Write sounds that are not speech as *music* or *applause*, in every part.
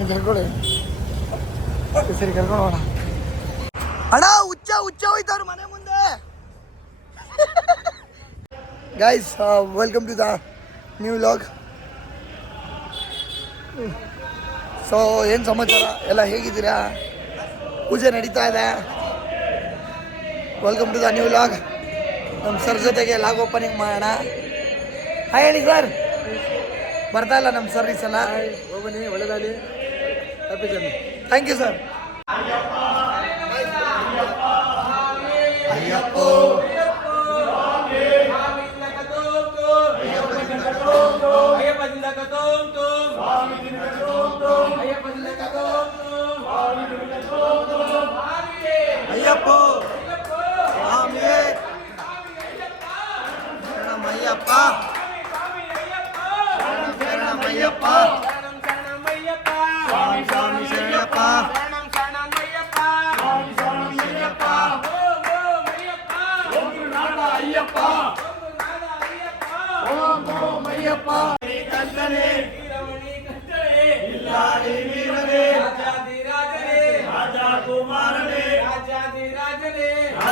ನೀವು ಕರ್ಕೊಳ್ಳಿ ಸರಿ, ಕರ್ಕೊಂಡು ಹೋಗೋಣ. ಅಣ್ಣ, ಹುಚ್ಚ ಹುಚ್ಚ ಹೋಯ್ತಾರ ಮನೆ ಮುಂದೆ. Guys welcome to the new vlog so ಏನು ಸಮಾಚಾರ? ಎಲ್ಲ ಹೇಗಿದ್ದೀರಾ? ಪೂಜೆ ನಡೀತಾ ಇದೆ. Welcome to the new vlog ನಮ್ಮ ಸರ್ ಜೊತೆಗೆ ಲಾಗ್ ಓಪನಿಂಗ್ ಮಾಡೋಣ. ಹಾಯ್ ಹೇಳಿ ಸರ್. ಬರ್ತಾ ಇಲ್ಲ ನಮ್ಮ ಸರ್ವಿಸ್ ಎಲ್ಲ. ಹೋಗಲಿ ಒಳ್ಳೆದಾಗಲಿ. Thank you sir Ayyappa.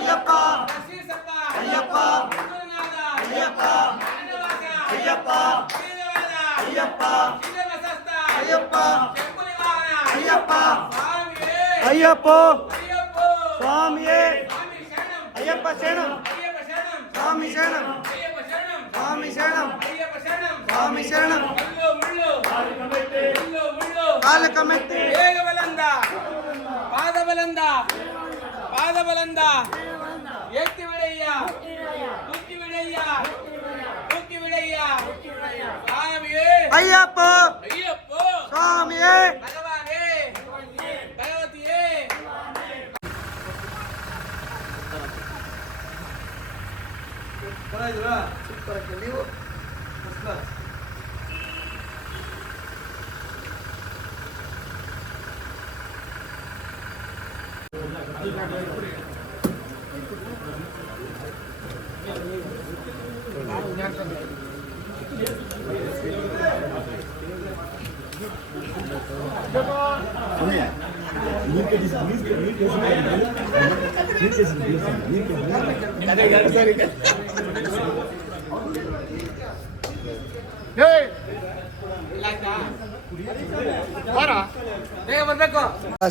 Ayyappa. Ayyappa. Ayyappa. Ayyappa. Ayyappa. Ayyappa. Ayyappa. ஐயப்போ. சுவாமியே. ஐயப்பா சேனம். சுவாமி சேனம். சுவாமி சேனம். சுவாமி சேனம். காலக்கமெத்து பாதபலந்தா பாத பலந்தா ஏத்தி விடையா தூக்கி விடையா தூக்கி விடையா சாமியே. ஐயப்போ. ஐயப்போ. சாமியே. பகவானே. பகவதியே. சூப்பரா நீ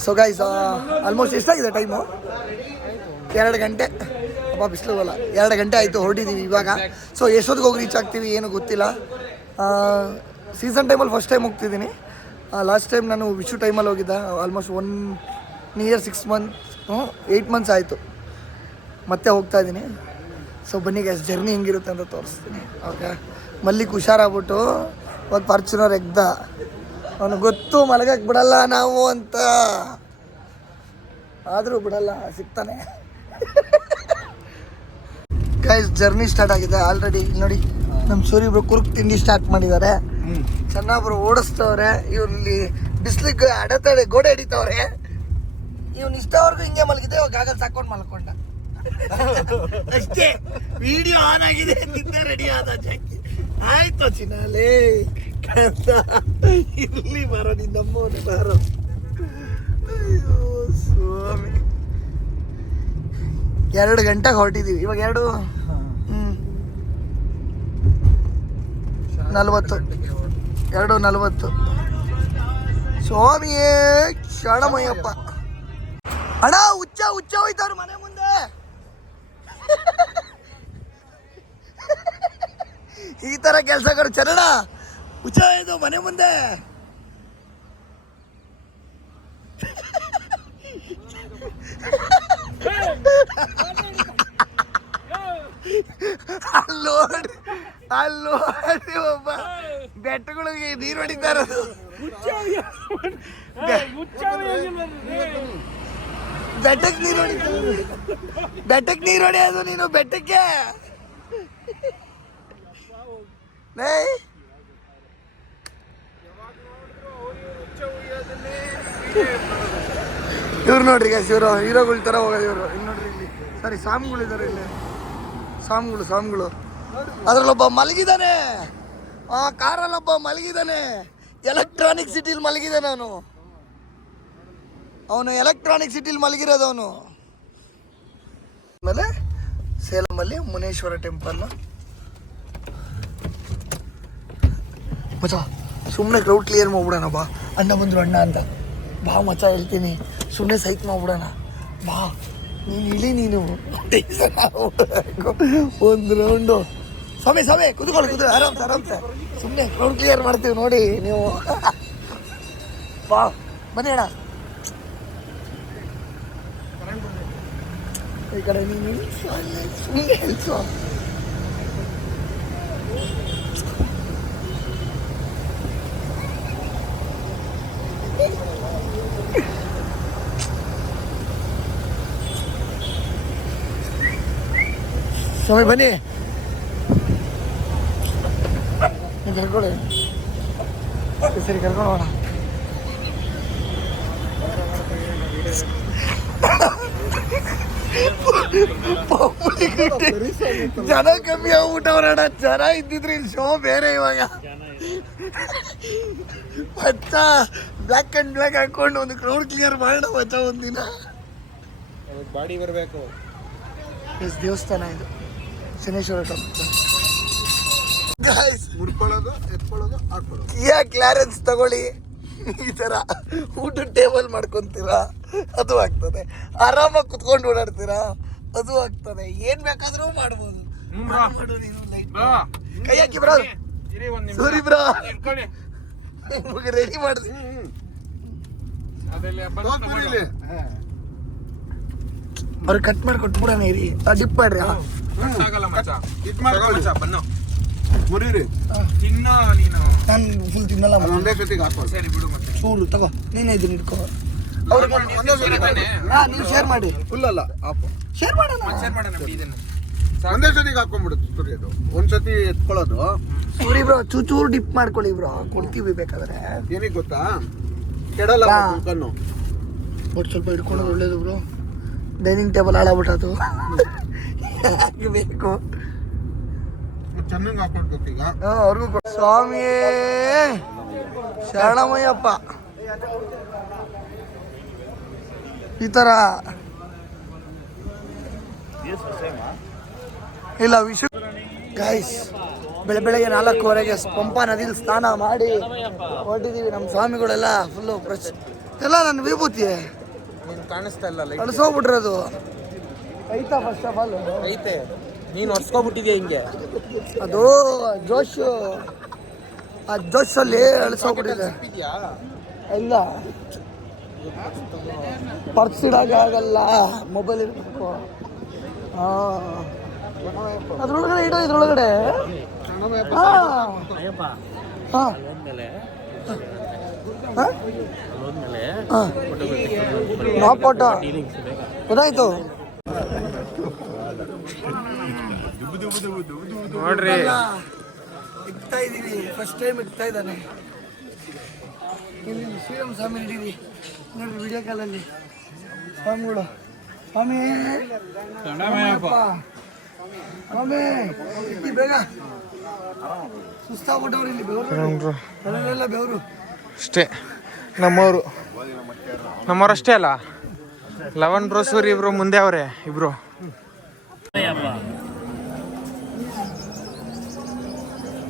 ಸೊ ಗೈಸ್ ಆಲ್ಮೋಸ್ಟ್ ಎಷ್ಟಾಗಿದೆ ಟೈಮು ಎರಡು ಗಂಟೆ? ಅಪ್ಪ ಬಿಸಿಲು ಬಲ್ಲ. ಎರಡು ಗಂಟೆ ಆಯಿತು ಹೊರಟಿದ್ದೀವಿ ಇವಾಗ. ಸೊ ಎಷ್ಟೊತ್ತಿಗೆ ಹೋಗಿ ರೀಚ್ ಆಗ್ತೀವಿ ಏನು ಗೊತ್ತಿಲ್ಲ. ಸೀಸನ್ ಟೈಮಲ್ಲಿ ಫಸ್ಟ್ ಟೈಮ್ ಹೋಗ್ತಿದ್ದೀನಿ. ಲಾಸ್ಟ್ ಟೈಮ್ ನಾನು ವಿಶು ಟೈಮಲ್ಲಿ ಹೋಗಿದ್ದೆ almost one near six month eight months ಆಯಿತು. ಮತ್ತೆ ಹೋಗ್ತಾ ಇದ್ದೀನಿ. ಸೊ ಬನ್ನಿ ಗ್ಯಾಸ್ ಜರ್ನಿ ಹೆಂಗಿರುತ್ತೆ ಅಂತ ತೋರಿಸ್ತೀನಿ. ಓಕೆ? ಮಲ್ಲಿಗೆ ಹುಷಾರಾಗ್ಬಿಟ್ಟು ಒಂದು ಫಾರ್ಚುನರ್ ಎಗ್ದ. ಅವನು ಗೊತ್ತು ಮಲಗಕ್ಕೆ ಬಿಡಲ್ಲ ನಾವು ಅಂತ. ಆದರೂ ಬಿಡಲ್ಲ, ಸಿಗ್ತಾನೆ. ಗೈಸ್ ಜರ್ನಿ ಸ್ಟಾರ್ಟ್ ಆಗಿದೆ ಆಲ್ರೆಡಿ ನೋಡಿ ನಮ್ಮ ಸೂರ್ಯಬ್ರು ಕುರುಕ್ ತಿಂಡಿ ಸ್ಟಾರ್ಟ್ ಮಾಡಿದ್ದಾರೆ. ಚೆನ್ನಾಬ್ರು ಓಡಿಸ್ತವ್ರೆ, ಇವ್ರಲ್ಲಿ ಬಿಸ್ಲಿಗೆ ಅಡತಡೆ ಗೋಡೆ ಹಿಡಿತವ್ರೆ. ಇವ್ನು ಇಷ್ಟವರೆಗೂ ಹಿಂಗೆ ಮಲಗಿದೆ ಗಾಗಲ್ ಸಾಕೊಂಡು ಮಲ್ಕೊಂಡ. ಅಷ್ಟೇ ವಿಡಿಯೋ ಆನ್ ಆಗಿದೆ ನಿನ್ನೆ ರೆಡಿ ಆದ ಜಾಕಿ. ಆಯ್ತು ಚಿನಾಲೇ ಇಲ್ಲಿ ಬರೋ ನಿನ್ನ ನಮ್ಮವನು ಬರೋ. ಅಯ್ಯೋ, ಸ್ವಾಮಿ. ಎರಡು ಗಂಟೆಗೆ ಹೊರಟಿದ್ದೀವಿ ಇವಾಗ ಎರಡು? ಹ್ಞೂ ನಲ್ವತ್ತು. ಎರಡು ನಲವತ್ತು. ಸ್ವಾಮಿಯೇ, ಶರಣಮಯ್ಯಪ್ಪ. ಅಣ್ಣ, ಹುಚ್ಚ ಹುಚ್ಚ ಹೋಯ್ತಾರ ಮನೆ ಮುಂದೆ. ಈ ತರ ಕೆಲಸಗಳು ಚರಣ ಹುಚ್ಚ ಇದು ಮನೆ ಮುಂದೆ. ಅಲ್ಲೋಡಿ ಅಲ್ಲೋಡಿ ಒಬ್ಬ. ಬೆಟ್ಟಗಳಿಗೆ ನೀರು ಹೊಡಿತಾ ಇರೋದು. ಬೆಟ್ಟಕ್ಕೆ ನೀರು ಹೊಡಿ ಬೆಟ್ಟಕ್ಕೆ ನೀರು ಹೊಡೆಯೋದು ನೀನು ಬೆಟ್ಟಕ್ಕೆ. ಇವ್ರು ನೋಡ್ರಿ ಗ್ಯಾಸ್ ಇವರು ಹೀರೋಗಳ ಥರ ಹೋಗೋದು ಇವರು. ಇಲ್ಲಿ ನೋಡ್ರಿ ಇಲ್ಲಿ. ಸರಿ ಸಾಮ್ಗಳು ಇದ್ದಾರೆ ಇಲ್ಲಿ. ಸಾಮ್ಗಳು ಸಾಮ್ಗಳು ಅದ್ರಲ್ಲೊಬ್ಬ ಮಲಗಿದಾನೆ. ಆ ಕಾರಲ್ಲೊಬ್ಬ ಮಲಗಿದಾನೆ. ಎಲೆಕ್ಟ್ರಾನಿಕ್ ಸಿಟಿಲಿ ಮಲಗಿದಾನೆ ಅವನು. ಅವನು ಎಲೆಕ್ಟ್ರಾನಿಕ್ ಸಿಟಿಲಿ ಮಲಗಿರೋದು ಅವನು. ಆಮೇಲೆ ಸೇಲಮಲ್ಲಿ ಮುನೇಶ್ವರ ಟೆಂಪಲ್ ಮಚ ಸುಮ್ಮನೆ ಕ್ರೌಡ್ ಕ್ಲಿಯರ್ ಮಾಡ್ಬಿಡೋಣ ಬಾ. ಅಣ್ಣ ಬಂದ್ರು ಅಣ್ಣ ಅಂತ. ಬಾ ಮಚ ಹೇಳ್ತೀನಿ. ಸುಮ್ಮನೆ ಸೈಕ್ ಮಾಡ್ಬಿಡೋಣ. ಬಾ. ನೀನು ಇಳಿ ನೀನು. *laughs* ಒಂದು ರೌಂಡು ಸ್ವಾಮಿ ಸ್ವಾಮಿ, ಕುತ್ಕೊಳ್ಳಿ ಕುತ್ಕೊಳ್ಳಿ ಆರಾಮ್ಸೆ ಆರಾಮ್ಸೆ ಸುಮ್ಮನೆ ಕ್ರೌಡ್ ಕ್ಲಿಯರ್ ಮಾಡ್ತೀವಿ ನೋಡಿ ನೀವು. *laughs* ಬಾ, ಬನ್ನಿ ಅಣ್ಣ. ಈ ಕಡೆ ನೀನು ಸುಮ್ಮನೆ ಹೇಳ್ಸು ಸ್ವಾಮಿ, ಬನ್ನಿ. ನೀವು ಕರ್ಕೊಳ್ಳಿ ಸರಿ, ಕರ್ಕೊಂಡು ಹೋಗೋಣ. ಜನ ಕಮ್ಮಿ ಆಗ್ಬಿಟ್ಟವ್ರಣ್ಣ ಜನ ಇದ್ದಿದ್ರೆ ಇಲ್ಲಿ ಶೋ ಬೇರೆ ಇವಾಗ. ಮಚ್ಚ ಬ್ಲ್ಯಾಕ್ ಅಂಡ್ ಬ್ಲ್ಯಾಕ್ ಹಾಕೊಂಡು ಒಂದು ಕ್ರೌಡ್ ಕ್ಲಿಯರ್ ಮಾಡೋಣ ಮಚ್ಚ ಒಂದಿನ. ಬಾಡಿ ಬರಬೇಕು. ದೇವಸ್ಥಾನ ಇದು? ಶನೇಶ್ವರ ಟೆಂಪಲ್ ಗಾಯ್ಸ್ ಉರ್ಕೊಳ್ಳೋದು ಎತ್ಕೊಳ್ಳೋದು ಹಾಕೊಳ್ಳೋದು. ಯಾ ಕ್ಲಾರೆನ್ಸ್ ತಗೊಳ್ಳಿ. ಈ ಥರ ಊಟ ಟೇಬಲ್ ಮಾಡ್ಕೊತೀರಾ? ಅದು ಆಗ್ತದೆ. ಆರಾಮಾಗಿ ಕುತ್ಕೊಂಡು ಓಡಾಡ್ತೀರಾ? ಅದು ಆಗ್ತದೆ. ಏನ್ ಬೇಕಾದ್ರೂ ಮಾಡ್ಬೋದು. ಮಾಡು ನೀನು ಲೈಟ್ ಕೈ ಹಾಕಿ ಬ್ರೋ. ಸರಿ ಬ್ರಾ. ನಿಮಗೆ ರೆಡಿ ಮಾಡಿಸಿ ಅದೆಲ್ಲ ಬಂದು ತೋರ್ಸ್ಬಿಡಿ ಇಲ್ಲಿ. ಅವ್ರು ಕಟ್ ಮಾಡಿ ಕೊಟ್ಬಿಡೋಣ ಇರಿ ಡಿಪ್ ಮಾಡ್ರಿ ಇದ್ ಮಾಡ್ಕೊಳ್ಳಿ. ಬನ್ನು. ಮುರೀರಿ ತಿನ್ನಾ ನೀನು. ನಾನು ಫುಲ್ ತಿನ್ನಲ್ಲ ಒಂದೇ ಸತಿಗೆ ಹಾಕೊಳ್ಳಿ ಸರಿ ಬಿಡು ಮತ್ತೆ. ಚೂರು ತಗೋ. ನೀನೇ ಇದನ್ನ ಇಟ್ಕೋ ಅವ್ರಿಗೆ ಒಂದೇ ಸತಿ? ಹಾ ನೀವು ಶೇರ್ ಮಾಡಿ. ಫುಲ್ ಅಲ್ಲ ಆಫ್ ಶೇರ್ ಮಾಡೋಣ. ಶೇರ್ ಮಾಡೋಣ ಬಿಡಿ ಇದನ್ನು. ಒಂದೇ ಸತಿಗೆ ಹಾಕೊಂಡ್ಬಿಡುತ್ತೆ ತುರಿ ಅದು ಒಂದ್ಸತಿ ಎತ್ಕೊಳ್ಳೋದು. ಸೂರಿ ಬ್ರೋ ಚೂಚೂರು ಡಿಪ್ ಮಾಡ್ಕೊಳ್ಳಿ ಬ್ರೋ. ಕೊಡ್ತೀವಿ ಬೇಕಾದ್ರೆ. ಏನಿಗೆ ಗೊತ್ತಾ? ಕೆಡಲ್ಲ. ಕಣ್ಣು. ಬಟ್ ಸ್ವಲ್ಪ ಇಟ್ಕೊಳ್ಳೋದು ಒಳ್ಳೇದು ಬ್ರೋ. ಡೈನಿಂಗ್ ಟೇಬಲ್ ಹಾಳಾಗ್ಬಿಟ್ಟು *laughs* ಬೇಕು? ಚೆನ್ನಾಗಿ ಹಾಕೊಡ್ಬೇಕು ಈಗ ಹಾ, ಅವ್ರಿಗೂ ಕೊಡ್ ಸ್ವಾಮಿ ಶರಣಮಯ್ಯಪ್ಪ. ಈ ಥರ ಇಲ್ಲ ವಿಶ್ವ ಗೈಸ್ ಬೆಳೆ ಬೆಳಗ್ಗೆ ನಾಲ್ಕೂವರೆಗೆ ಪಂಪ ನದಿಲಿ ಸ್ನಾನ ಮಾಡಿ ಹೊರಟಿದ್ದೀವಿ ನಮ್ಮ ಸ್ವಾಮಿಗಳೆಲ್ಲ ಫುಲ್ಲು ಫ್ರೆಶ್ ಎಲ್ಲ ನನ್ನ ವಿಭೂತಿ ನೀನು ಕಾಣಿಸ್ತಾ ಇಲ್ಲ ಲೈಟ್ ಕಳಿಸೋಗ್ಬಿಟ್ರದು ಐತಾ ಫಸ್ಟ್ ಆಫ್ ಆಲ್ ಐತೆ. ನೀನು ಹೊರ್ಸ್ಕೊಬಿಟ್ಟಿದ್ಯಾ ಹಿಂಗೆ? ಅದು ಜೋಶ್ ಆ ಜೋಶಲ್ಲಿ ಅಳಿಸೋಗ್ಬಿಟ್ಟಿದೆ ಇಲ್ಲ. ಪರ್ಸ್ ಇಡಾಗ ಆಗಲ್ಲ ಮೊಬೈಲ್ ಇರಬೇಕು. ಅದ್ರೊಳಗಡೆ ಇಡೋ ಇದ್ರೊಳಗಡೆ. ಹಾಂ ಹಾಂ ನೋ ಫೋಟೋ. ಗೊತ್ತಾಯ್ತು ನೋಡ್ರಿ. ಇಡ್ತಾ ಇದೀವಿ ಫಸ್ಟ್ ಟೈಮ್ ಇಡ್ತಾ ಇದ್ದಾನೆ. ಇಲ್ಲಿ ಶ್ರೀರಾಮ ಸ್ವಾಮಿ ಹಿಡೀವಿ ನೋಡ್ರಿ ವಿಡಿಯೋ ಕಾಲಲ್ಲಿ ಸ್ವಾಮಿಗಳು. ಸ್ವಾಮಿ. ಸ್ವಾಮಿ ಇಟ್ಟಿ ಬೇಗ. ಸುಸ್ತಾಗ್ಬಿಟ್ಟವ್ರು ಇಲ್ಲಿ ಬೆವರು. ಎಲ್ಲ ಬೆವರು. ಅಷ್ಟೇ. ನಮ್ಮವರು. ನಮ್ಮವ್ರು ಅಷ್ಟೇ ಅಲ್ಲ. ಲವನ್ ಬ್ರೋ ಸೂರಿ ಇಬ್ರು ಮುಂದೆ ಅವರೇ ಇಬ್ರು.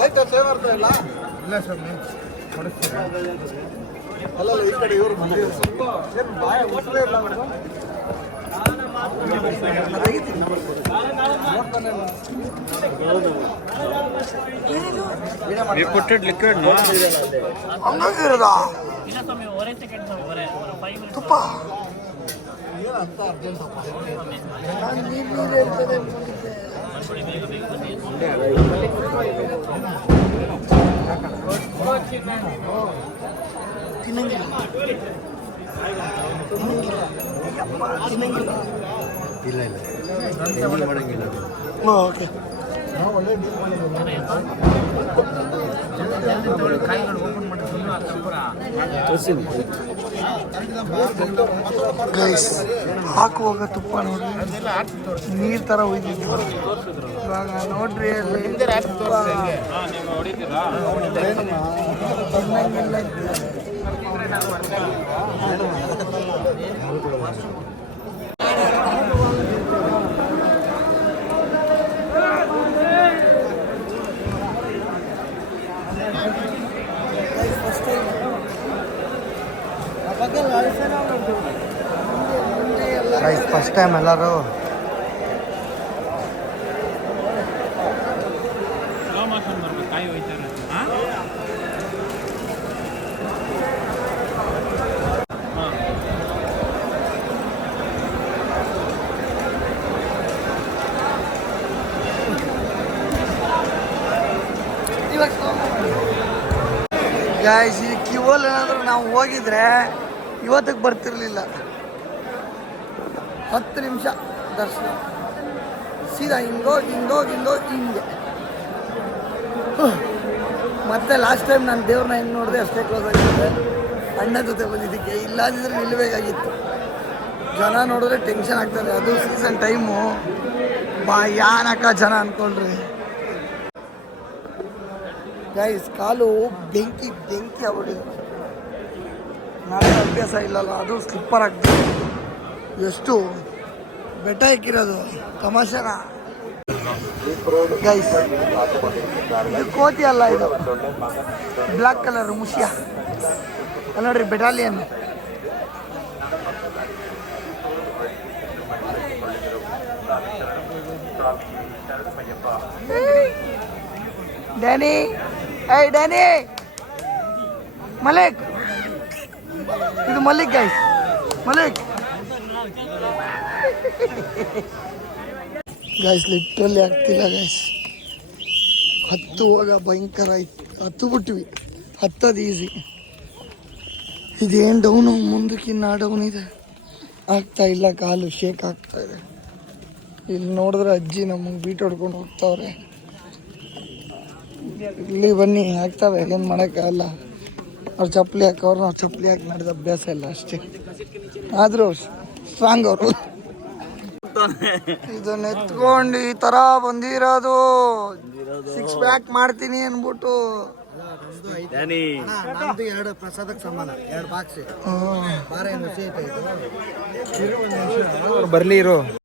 ಆಯ್ತಾ ಸೇವ್ ಇಲ್ಲ? ಇಲ್ಲ ಸ್ವಾಮಿ We put it liquid, no? ಹಂಗಾಗಿರೋದಾ ತುಪ್ಪ. ನಾನ್ ನೀರು ನೀರು ಹೇಳ್ತದೆ ಅನ್ಕೊಂಡಿದ್ದೆ. ತಿನ್ನಂಗಿಲ್ಲ ಮಾಡಂಗಿಲ್ಲ ಓಕೆ. ಗೈಸ್ ಹಾಕುವಾಗ ತುಪ್ಪ ನೋಡ್ರಿ ನೀರ್ ತರ ಹೋಯ್ತಿದ್ವಿ ಇವಾಗ ನೋಡ್ರಿ ಅಲ್ಲಿ ತುಪ್ಪ ತಿನ್ನಂಗಿಲ್ಲ ಗೈಸ್ ಟೈಮ್ ಎಲ್ಲರೂ. ಗಾಯ್ಸ್ ಈ ಕ್ಯೂವಲ್ಲಿ ಏನಾದರೂ ನಾವು ಹೋಗಿದ್ರೆ ಇವತ್ತಿಗೆ ಬರ್ತಿರ್ಲಿಲ್ಲ. ಹತ್ತು ನಿಮಿಷ ದರ್ಶನ. ಸೀದಾ ಹಿಂಗೋ ಹಿಂಗೋಗಿ ಹಿಂಗೆ ಹ್ಮ್. ಮತ್ತೆ ಲಾಸ್ಟ್ ಟೈಮ್ ನಾನು ದೇವ್ರನ್ನ ಹೆಂಗೆ ನೋಡಿದೆ ಅಷ್ಟೇ ಕ್ಲೋಸ್ ಆಗಿದ್ದೆ ಅಣ್ಣ ಜೊತೆ ಬಂದಿದ್ದಕ್ಕೆ ಇಲ್ಲಾದಿದ್ರೆ ನಿಲ್ಲಬೇಕಾಗಿತ್ತು. ಜನ ನೋಡಿದ್ರೆ ಟೆನ್ಷನ್ ಆಗ್ತದೆ. ಅದು ಸೀಸನ್ ಟೈಮು ಬಾ ಯಾನಕ್ಕ ಜನ ಅಂದ್ಕೊಂಡ್ರಿ ಗೈಸ್ ಕಾಲು ಬೆಂಕಿ ಬೆಂಕಿ ಆಗ್ಬಿಟ್ಟಿದೆ. ನಾಳೆ ಅಭ್ಯಾಸ ಇಲ್ಲಲ್ಲ, ಅದು ಸ್ಲಿಪ್ಪರ್ ಆಗ್ತದೆ ಎಷ್ಟು ಬೆಟ್ಟ ಇಕ್ಕಿರೋದು, ತಮಾಷೆನ? ಗೈಸ್ ಕೋತಿ ಅಲ್ಲ ಇದು. ಬ್ಲ್ಯಾಕ್ ಕಲರ್ ಅಲ್ಲ ನೋಡ್ರಿ battalion Danny I Danny Malik ಇದು Malik guys Malik guys literally ಆಗ್ತಿಲ್ಲ ಗಾಯ್ಸ್ ಹತ್ತುವಾಗ ಭಯಂಕರ ಆಯ್ತು. ಹತ್ತು ಬಿಟ್ವಿ ಹತ್ತೋದು ಈಸಿ ಇದೇನು ಡೌನು ಮುಂದಕ್ಕಿನ್ನ ಡೌನ್ ಇದೆ. ಆಗ್ತಾ ಇಲ್ಲ, ಕಾಲು ಶೇಕ್ ಆಗ್ತಾ ಇದೆ. ಇಲ್ಲಿ ನೋಡಿದ್ರೆ ಅಜ್ಜಿ ನಮಗೆ ಬೀಟ್ ಹೊಡ್ಕೊಂಡು ಹೋಗ್ತಾವ್ರೆ. ಇಲ್ಲಿ ಬನ್ನಿ, ಆಗ್ತಾವೆ. ಏನು ಮಾಡೋಕ್ಕಾಗಲ್ಲ ಅವ್ರು ಚಪ್ಪಲಿ ಹಾಕೋರು ನಾವು ಚಪ್ಪಲಿ ಹಾಕಿ ನಡೆದ ಅಭ್ಯಾಸ ಇಲ್ಲ ಅಷ್ಟೇ. ಆದರೂ ಸ್ಟ್ರಾಂಗ್ ಅವರು. ಇದನ್ನ ಎತ್ಕೊಂಡು ಈ ತರ ಬಂದಿರೋದು. ಸಿಕ್ಸ್ ಪ್ಯಾಕ್ ಮಾಡ್ತೀನಿ ಅನ್ಬಿಟ್ಟು. ಎರಡು ಪ್ರಸಾದಕ್ಕೆ ಸಮಾನ ಎರಡು ಬಾಕ್ಸ್ ಬರ್ಲಿ ಇರು.